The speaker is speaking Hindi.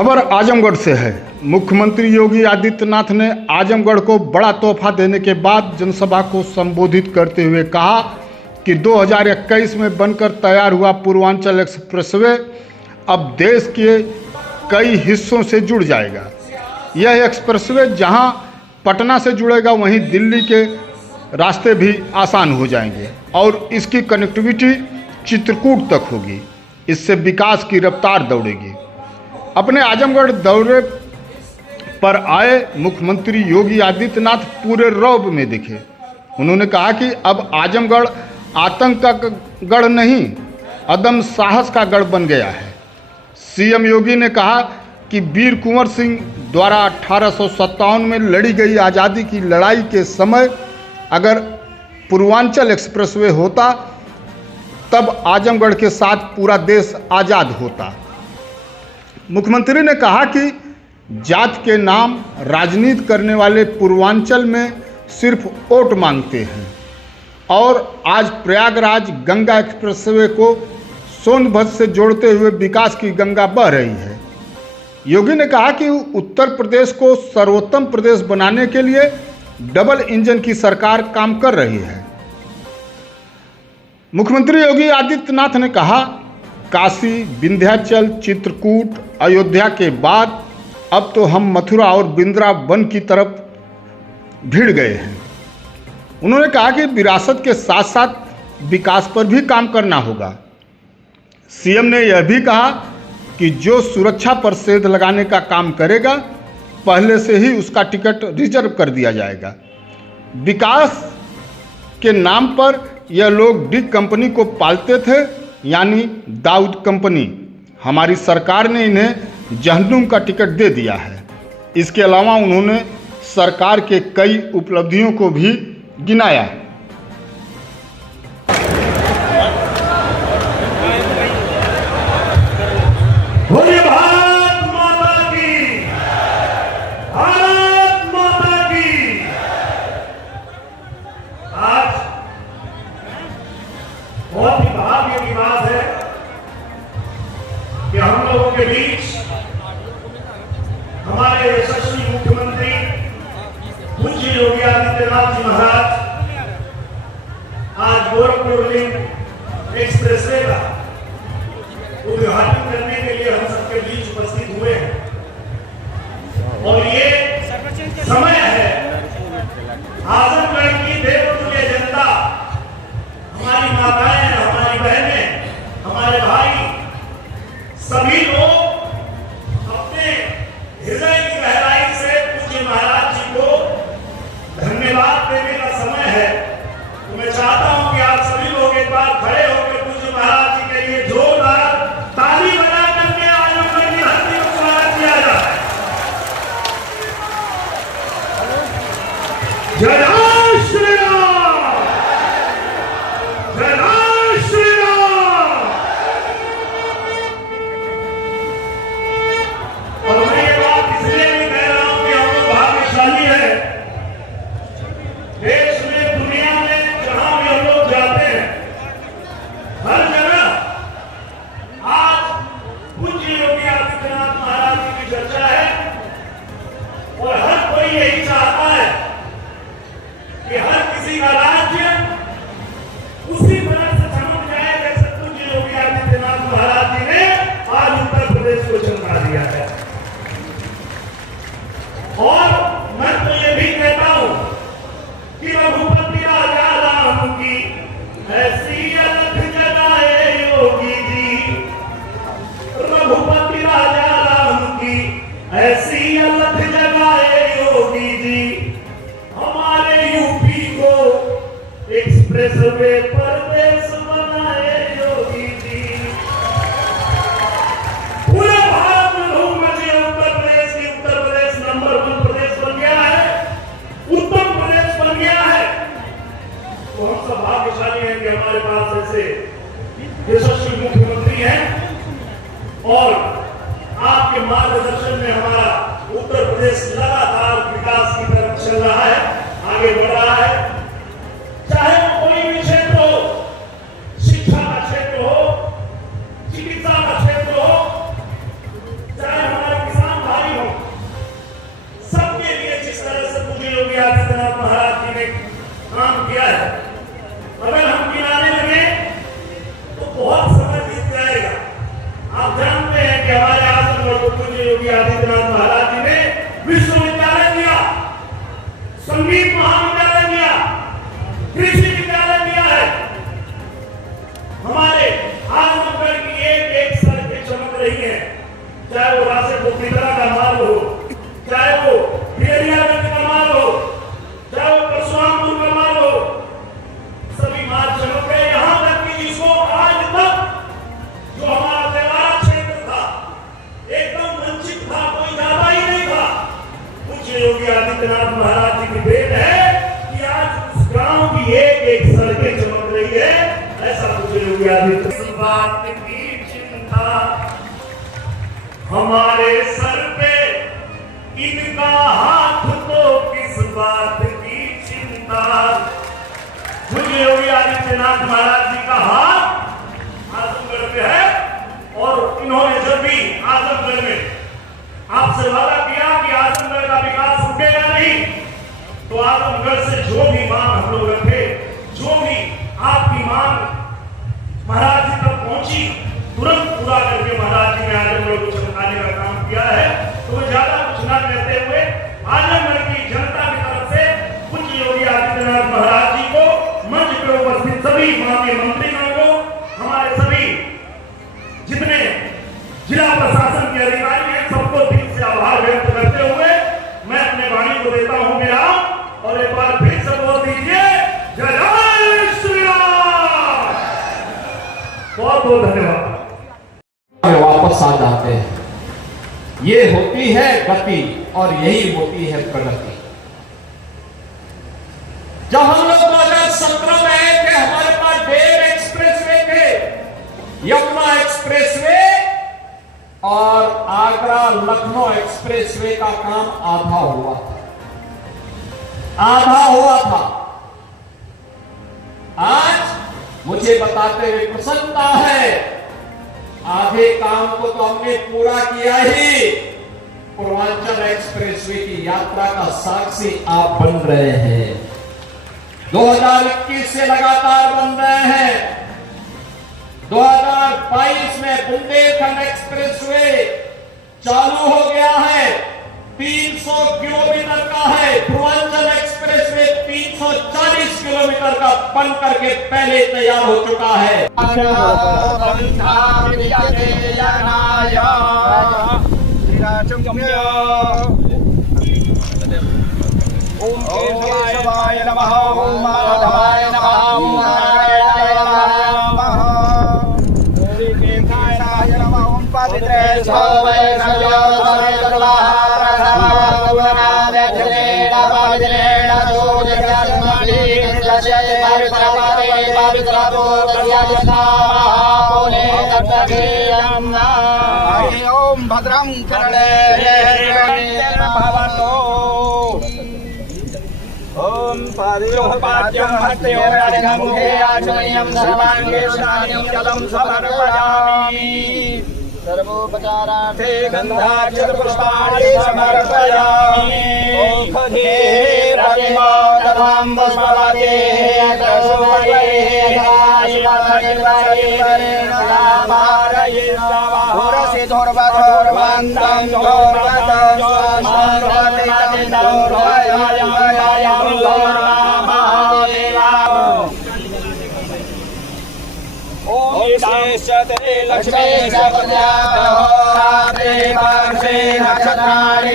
खबर आजमगढ़ से है। मुख्यमंत्री योगी आदित्यनाथ ने आजमगढ़ को बड़ा तोहफा देने के बाद जनसभा को संबोधित करते हुए कहा कि 2021 में बनकर तैयार हुआ पूर्वांचल एक्सप्रेसवे अब देश के कई हिस्सों से जुड़ जाएगा। यह एक्सप्रेसवे जहां पटना से जुड़ेगा वहीं दिल्ली के रास्ते भी आसान हो जाएंगे और इसकी कनेक्टिविटी चित्रकूट तक होगी। इससे विकास की रफ्तार दौड़ेगी। अपने आजमगढ़ दौरे पर आए मुख्यमंत्री योगी आदित्यनाथ पूरे रौब में दिखे। उन्होंने कहा कि अब आजमगढ़ आतंक का गढ़ नहीं, अदम साहस का गढ़ बन गया है। सीएम योगी ने कहा कि वीर कुंवर सिंह द्वारा 1857 में लड़ी गई आज़ादी की लड़ाई के समय अगर पूर्वांचल एक्सप्रेसवे होता तब आजमगढ़ के साथ पूरा देश आज़ाद होता। मुख्यमंत्री ने कहा कि जात के नाम राजनीति करने वाले पूर्वांचल में सिर्फ वोट मांगते हैं और आज प्रयागराज गंगा एक्सप्रेसवे को सोनभद्र से जोड़ते हुए विकास की गंगा बह रही है। योगी ने कहा कि उत्तर प्रदेश को सर्वोत्तम प्रदेश बनाने के लिए डबल इंजन की सरकार काम कर रही है। मुख्यमंत्री योगी आदित्यनाथ ने कहा, काशी, विंध्याचल, चित्रकूट, अयोध्या के बाद अब तो हम मथुरा और वृंदावन की तरफ भिड़ गए हैं। उन्होंने कहा कि विरासत के साथ साथ विकास पर भी काम करना होगा। सीएम ने यह भी कहा कि जो सुरक्षा पर सेध लगाने का काम करेगा पहले से ही उसका टिकट रिजर्व कर दिया जाएगा। विकास के नाम पर यह लोग डिग कंपनी को पालते थे, यानी दाऊद कंपनी। हमारी सरकार ने इन्हें जहन्नुम का टिकट दे दिया है। इसके अलावा उन्होंने सरकार के कई उपलब्धियों को भी गिनाया। बहुत ही भाग्य की बात है कि हम लोगों के बीच हमारे यशस्वी मुख्यमंत्री पूज्य योगी आदित्यनाथ जी महाराज आज गोरखपुर लिंक एक्सप्रेसवे का उद्घाटन करने के लिए हम सबके बीच उपस्थित हुए हैं और ये समय है आजमगढ़ की देवतुल्य जनता, हमारी माताएं, हमारी बहनें, हमारे भाई, सभी लोग अपने हृदय की गहराई से पूज्य महाराज जी को धन्यवाद देने का समय है। तो मैं चाहता हूं कि आप सभी लोग एक बार खड़े होकर पूज्य महाराज जी के लिए जोरदार ताली बजा करके आजमगढ़ की धरती को स्वागत किया जाए। जय श्री राम, जय श्री राम। और मैं ये बात इसलिए भी कह रहा हूं कि हम लोग भाग्यशाली है। देश में, दुनिया में जहां भी हम लोग जाते हैं, हर जगह आज पूज्य योगी आदित्यनाथ महाराज जी की चर्चा है और हर कोई यही चाहता है कि हर किसी का राज्य उसी तरह से चमक जाए जैसे पूज्य योगी आदित्यनाथ महाराज जी ने आज उत्तर प्रदेश को चमका दिया है। और मैं तो ये भी कहता हूं कि रघुपति राजा राम की ऐसी अलख जगाए योगी जी, रघुपति राजा राम की ऐसी अलख जगाए योगी जी, हमारे यूपी को एक्सप्रेसवे पर देश बनाए योगी जी। पूरे भारत में धूम मची उत्तर प्रदेश की। उत्तर प्रदेश नंबर 1 प्रदेश बन गया है, उत्तम प्रदेश बन गया है। तो हम सब भाग्यशाली हैं कि हमारे पास ऐसे यशस्वी मुख्यमंत्री हैं और आपके मार्गदर्शन में हमारा उत्तर प्रदेश लगातार विकास की तरफ चल रहा है, आगे बढ़ रहा है। चाहे वो कोई भी क्षेत्र हो, आदित्यनाथ महाराज जी ने काम किया है, अगर हम गिनाने लगे तो बहुत समय बीत जाएगा। आप जानते हैं कि हमारे आजमगढ़ को पूज्य योगी आदित्यनाथ महाराज जी ने विश्वविद्यालय दिया, संगीत महाविद्यालय दिया, कृषि विद्यालय दिया है। हमारे आजमगढ़ की एक एक सड़कें चमक रही है, चाहे वो राशिद बुकनीतरा का मार्ग हो, चाहे वो भेड़ियागंज का मार्ग हो, चाहे वो परशुरामपुर का मार्ग हो, सभी मार्ग चमक गए। यहाँ तक कि जिसको आज तक जो हमारा देवारा क्षेत्र था एकदम वंचित था, कोई जाता ही नहीं था, पूज्य योगी आदित्यनाथ महाराज जी की देन है कि आज उस गांव की एक एक सड़कें चमक रही है। ऐसा पूज्य योगी आदित्यनाथ बात की चिंता हमारे सर पे, इनका हाथ तो किस बात की चिंता। पूज्य योगी आदित्यनाथ महाराज जी का हाथ आजमगढ़ पे है और इन्होंने जब भी आजमगढ़ में आपसे वादा किया कि आजमगढ़ का विकास रुकेगा नहीं, तो आजमगढ़ से जो भी मांग हम लोग रखे, जो भी आपकी मांग महाराज जी तक पहुंची, तुरंत पूरा करके महाराज जी ने आजमगढ़ को चमकाने का काम किया है। तो मैं ज्यादा कुछ ना कहते हुए आजमगढ़ की जनता की तरफ से पूज्य योगी आदित्यनाथ महाराज जी को, मंच पर उपस्थित सभी माननीय मंत्रीगण को, हमारे सभी जितने जिला प्रशासन के अधिकारी हैं, सबको दिल से आभार व्यक्त करते हुए मैं अपने वाणी को देता हूं विराम। और एक बार फिर से बोल दीजिए जय जय श्री राम। बहुत बहुत धन्यवाद। वापस आ जाते हैं। ये होती है गति और यही होती है प्रगति। जब हम लोग 2017 में आए थे, हमारे पास डेल एक्सप्रेसवे थे, यमुना एक्सप्रेसवे और आगरा लखनऊ एक्सप्रेसवे का काम आधा हुआ था। आज मुझे बताते हुए प्रसन्नता है, आधे काम को तो हमने पूरा किया ही। पूर्वांचल एक्सप्रेसवे की यात्रा का साक्षी आप बन रहे हैं, 2021 से लगातार बन रहे हैं। 2022 में बुंदेलखंड एक्सप्रेसवे चालू हो गया है, 300 किलोमीटर का है। पूर्वांचल एक्सप्रेसवे 340 किलोमीटर का बन करके पहले तैयार हो चुका है। ओम केशवाय नमः, ओम माधवाय नमः, ओम नारायणाय नमः, ओम केशवाय नमः, ओम पवित्रेश्वराय ओम भद्रं ओम पाद्योपाद्यं हस्तयोराधिमुखे आचमनीयं सर्वाङ्गे स्नानं जलं समर्पयामि। सर्वोपचारार्थे गन्धाक्षतपुष्पाणि समर्पयामि। औषधे रविमादधां पुष्पवते लक्ष्मी नक्षत्राणि